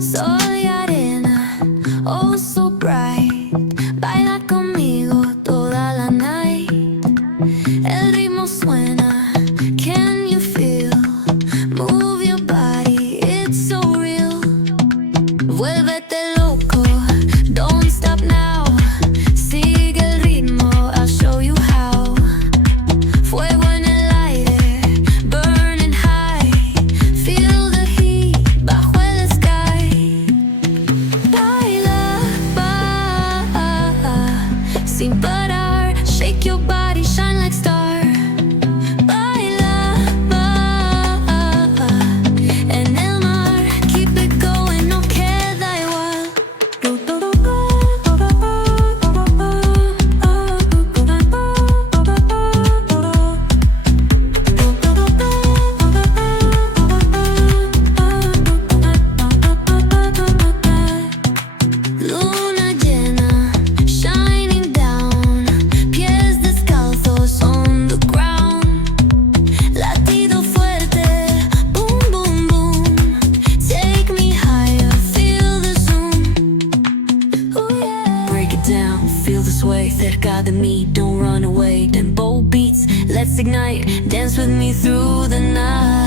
Soy arena, oh so bright. Baila conmigo toda la night. El ritmo suena, can you feel? Move your body, it's so real. Vuélvete loco, don't stop now. Sigue el ritmo, I'll show you how. Fuego en el aire, burning high. Feel the heat bajo el sky. Baila, sin parar. Shake your body, shine like star. Baila, en el mar. Keep it going, no queda igual. Luna llena, shining down. Pies descalzos on the ground. Latido fuerte, boom, boom, boom. Take me higher, feel the zoom. Ooh, yeah. Break it down, feel the sway. Cerca de mí, don't run away. Tempo beats, let's ignite. Dance with me through the night.